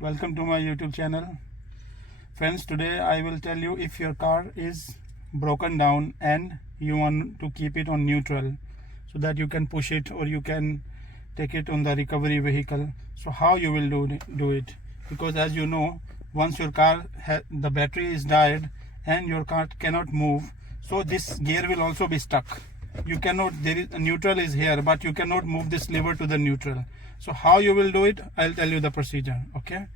Welcome to my YouTube channel. Friends, today I will tell you if your car is broken down and you want to keep it on neutral so that you can push it or you can take it on the recovery vehicle. So how you will do it, because as you know, once your car the battery is died and your car cannot move, so this gear will also be stuck. You cannot, neutral is here, but you cannot move this lever to the neutral. So how you will do it, I'll tell you the procedure. Okay,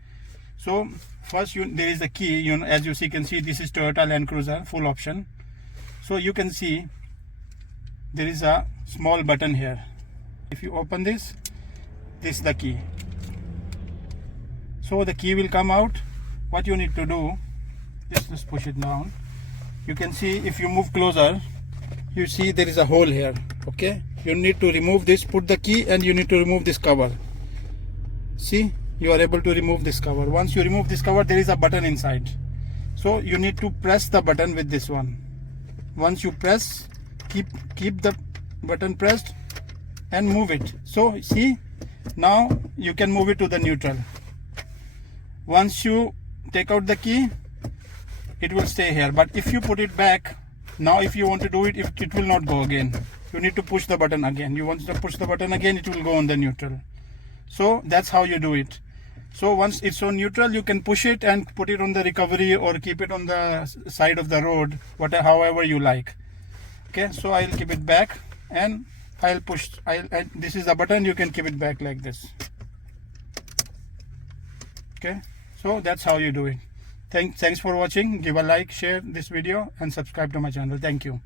so first there is a key. As you can see, this is Toyota Land Cruiser full option. So you can see there is a small button here. If you open this is the key. So the key will come out. What you need to do, just push it down. You can see, if you move closer, you see there is a hole here. Okay, you need to remove this, put the key, and you need to remove this cover. See, you are able to remove this cover. Once you remove this cover, there is a button inside, so you need to press the button with this one. Once you press, keep the button pressed and move it. So see, now you can move it to the neutral. Once you take out the key, it will stay here, but if you put it back now, if you want to do it, it will not go again. You need to push the button again. You want to push the button again, it will go on the neutral. So that's how you do it. So once it's on neutral, you can push it and put it on the recovery or keep it on the side of the road, however you like. Okay, so I'll keep it back and I'll push. This is the button. You can keep it back like this. Okay, so that's how you do it. Thanks for watching. Give a like, share this video, and subscribe to my channel. Thank you.